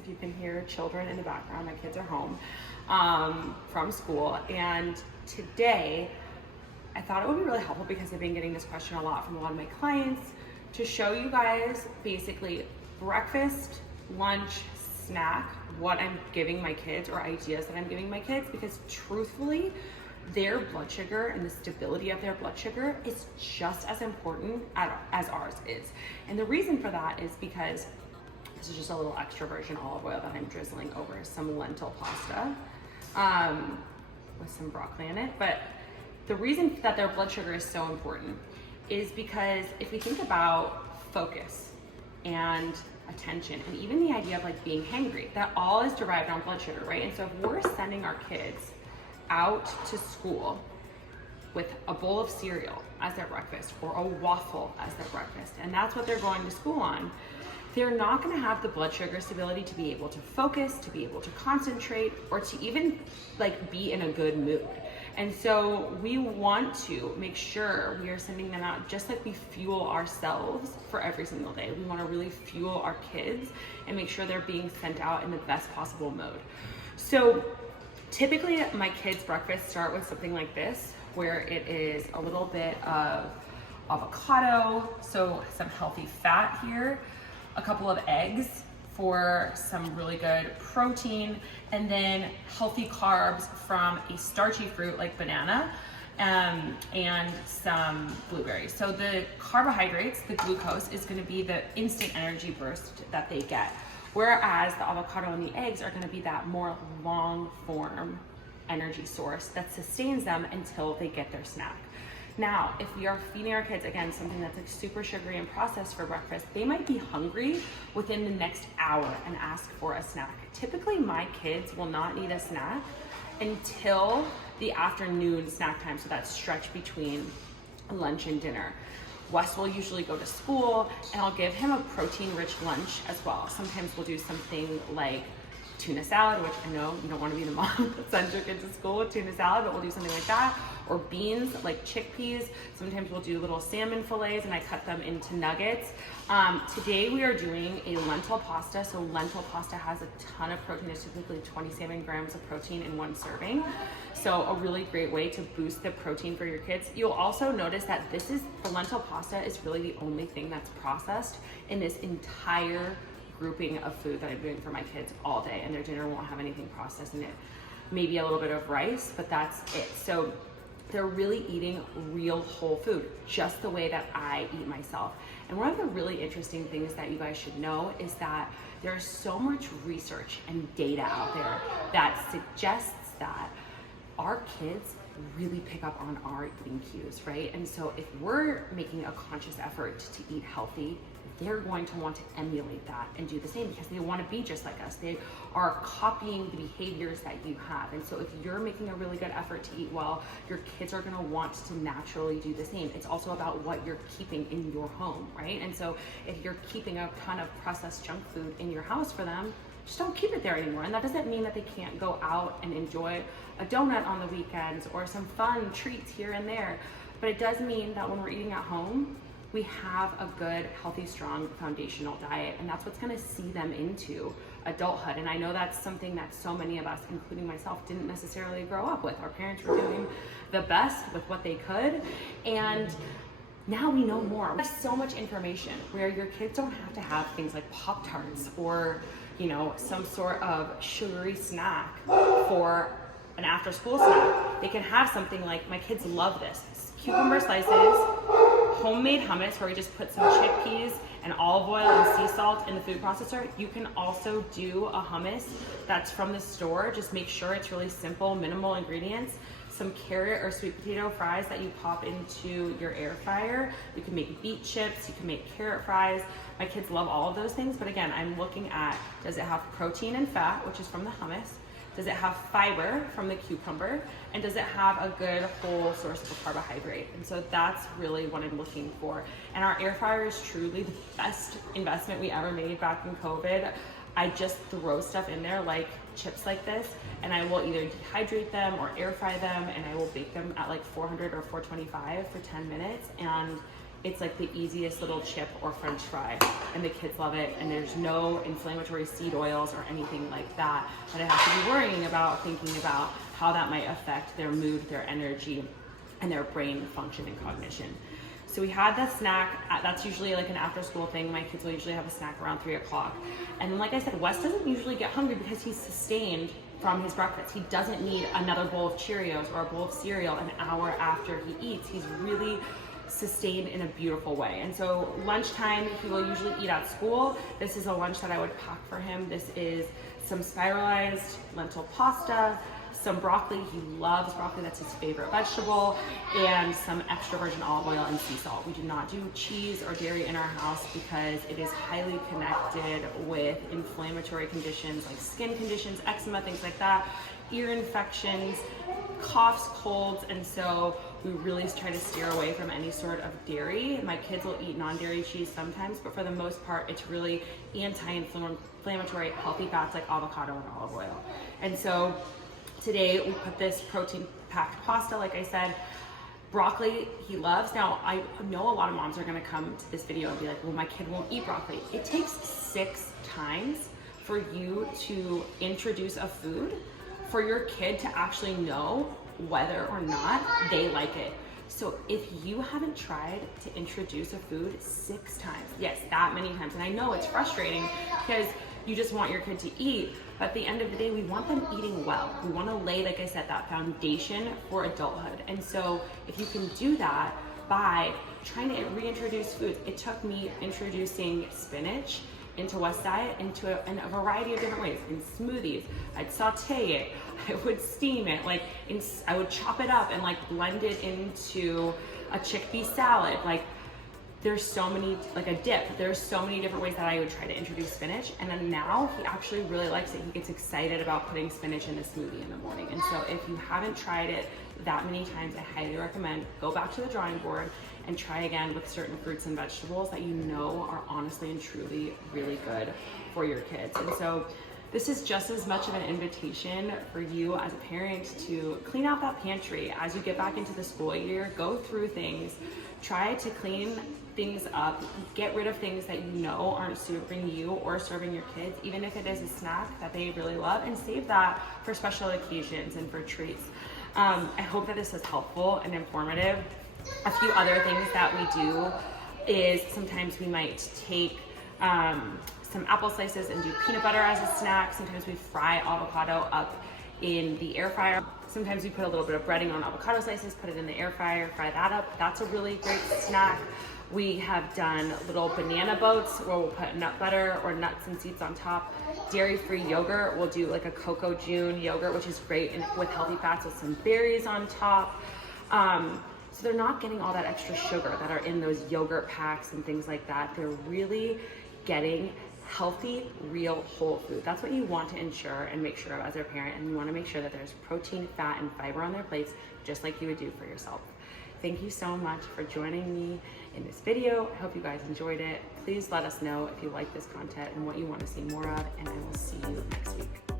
if you can hear children in the background. My kids are home from school, and today I thought it would be really helpful, because I've been getting this question a lot from a lot of my clients, to show you guys basically breakfast, lunch, snack, what I'm giving my kids, or ideas that I'm giving my kids, because truthfully, their blood sugar and the stability of their blood sugar is just as important as ours is. And the reason for that is because this is just a little extra virgin olive oil that I'm drizzling over some lentil pasta with some broccoli in it. But the reason that their blood sugar is so important is because if we think about focus and attention, and even the idea of like being hangry, that all is derived on blood sugar, right? And so if we're sending our kids out to school with a bowl of cereal as their breakfast, or a waffle as their breakfast, and that's what they're going to school on, they're not going to have the blood sugar stability to be able to focus, to be able to concentrate, or to even like be in a good mood. And so we want to make sure we are sending them out just like we fuel ourselves for every single day. We want to really fuel our kids and make sure they're being sent out in the best possible mode. So typically my kids' breakfasts start with something like this, where it is a little bit of avocado, so some healthy fat here, a couple of eggs for some really good protein, and then healthy carbs from a starchy fruit like banana, and some blueberries. So the carbohydrates, the glucose, is going to be the instant energy burst that they get, whereas the avocado and the eggs are going to be that more long form energy source that sustains them until they get their snack. Now, if we are feeding our kids, again, something that's like super sugary and processed for breakfast, they might be hungry within the next hour and ask for a snack. Typically, my kids will not need a snack until the afternoon snack time, so that stretch between lunch and dinner. Wes will usually go to school, and I'll give him a protein-rich lunch as well. Sometimes we'll do something like tuna salad, which I know you don't want to be the mom that sends your kids to school with tuna salad, but we'll do something like that. Or beans, like chickpeas. Sometimes we'll do little salmon fillets and I cut them into nuggets. Today we are doing a lentil pasta. So lentil pasta has a ton of protein. It's typically 27 grams of protein in one serving. So a really great way to boost the protein for your kids. You'll also notice that the lentil pasta is really the only thing that's processed in this entire grouping of food that I'm doing for my kids all day, and their dinner won't have anything processed in it. Maybe a little bit of rice, but that's it. So they're really eating real whole food, just the way that I eat myself. And one of the really interesting things that you guys should know is that there's so much research and data out there that suggests that our kids really pick up on our eating cues, right? And so if we're making a conscious effort to eat healthy, they're going to want to emulate that and do the same, because they want to be just like us. They are copying the behaviors that you have. And so if you're making a really good effort to eat well, your kids are going to want to naturally do the same. It's also about what you're keeping in your home, right? And so if you're keeping a ton of processed junk food in your house for them, just don't keep it there anymore. And that doesn't mean that they can't go out and enjoy a donut on the weekends or some fun treats here and there. But it does mean that when we're eating at home, we have a good, healthy, strong foundational diet, and that's what's gonna see them into adulthood. And I know that's something that so many of us, including myself, didn't necessarily grow up with. Our parents were doing the best with what they could, and now we know more. There's so much information where your kids don't have to have things like Pop-Tarts or, you know, some sort of sugary snack for an after-school snack. They can have something like, my kids love this, cucumber slices, homemade hummus, where we just put some chickpeas and olive oil and sea salt in the food processor. You can also do a hummus that's from the store. Just make sure it's really simple, minimal ingredients. Some carrot or sweet potato fries that you pop into your air fryer. You can make beet chips, you can make carrot fries. My kids love all of those things, but again, I'm looking at, does it have protein and fat, which is from the hummus? Does it have fiber from the cucumber? And does it have a good whole source of a carbohydrate? And so that's really what I'm looking for. And our air fryer is truly the best investment we ever made back in COVID. I just throw stuff in there like chips like this, and I will either dehydrate them or air fry them, and I will bake them at like 400 or 425 for 10 minutes. And it's like the easiest little chip or French fry, and the kids love it, and there's no inflammatory seed oils or anything like that I have to be worrying about, thinking about how that might affect their mood, their energy, and their brain function and cognition. So we had the snack, that's usually like an after school thing. My kids will usually have a snack around 3 o'clock. And then like I said, Wes doesn't usually get hungry because he's sustained from his breakfast. He doesn't need another bowl of Cheerios or a bowl of cereal an hour after he eats. He's really sustained in a beautiful way. And so lunchtime, he will usually eat at school. This is a lunch that I would pack for him. This is some spiralized lentil pasta, some broccoli, he loves broccoli, that's his favorite vegetable, and some extra virgin olive oil and sea salt. We do not do cheese or dairy in our house because it is highly connected with inflammatory conditions like skin conditions, eczema, things like that, ear infections, coughs, colds, and so we really try to steer away from any sort of dairy. My kids will eat non-dairy cheese sometimes, but for the most part, it's really anti-inflammatory, healthy fats like avocado and olive oil. And so today we put this protein-packed pasta, like I said. Broccoli, he loves. Now, I know a lot of moms are gonna come to this video and be like, well, my kid won't eat broccoli. It takes 6 times for you to introduce a food for your kid to actually know whether or not they like it. So if you haven't tried to introduce a food 6 times, yes, that many times, and I know it's frustrating because you just want your kid to eat, but at the end of the day, we want them eating well. We want to lay, like I said, that foundation for adulthood. And so if you can do that by trying to reintroduce foods, it took me introducing spinach into Wes diet in a variety of different ways. In smoothies, I'd saute it, I would steam it, I would chop it up and blend it into a chickpea salad. There's so many, like a dip, there's so many different ways that I would try to introduce spinach. And then now he actually really likes it. He gets excited about putting spinach in a smoothie in the morning. And so if you haven't tried it that many times, I highly recommend go back to the drawing board and try again with certain fruits and vegetables that you know are honestly and truly really good for your kids. And so this is just as much of an invitation for you as a parent to clean out that pantry as you get back into the school year. Go through things, try to clean things up, get rid of things that you know aren't serving you or serving your kids, even if it is a snack that they really love, and save that for special occasions and for treats. I hope that this is helpful and informative. A few other things that we do is sometimes we might take some apple slices and do peanut butter as a snack. Sometimes we fry avocado up in the air fryer. Sometimes we put a little bit of breading on avocado slices, put it in the air fryer, fry that up. That's a really great snack. We have done little banana boats where we'll put nut butter or nuts and seeds on top. Dairy-free yogurt, we'll do like a Cocoa June yogurt, which is great and with healthy fats with some berries on top. So they're not getting all that extra sugar that are in those yogurt packs and things like that. They're really getting healthy, real whole food. That's what you want to ensure and make sure of as a parent, and you want to make sure that there's protein, fat, and fiber on their plates, just like you would do for yourself. Thank you so much for joining me in this video. I hope you guys enjoyed it. Please let us know if you like this content and what you want to see more of, and I will see you next week.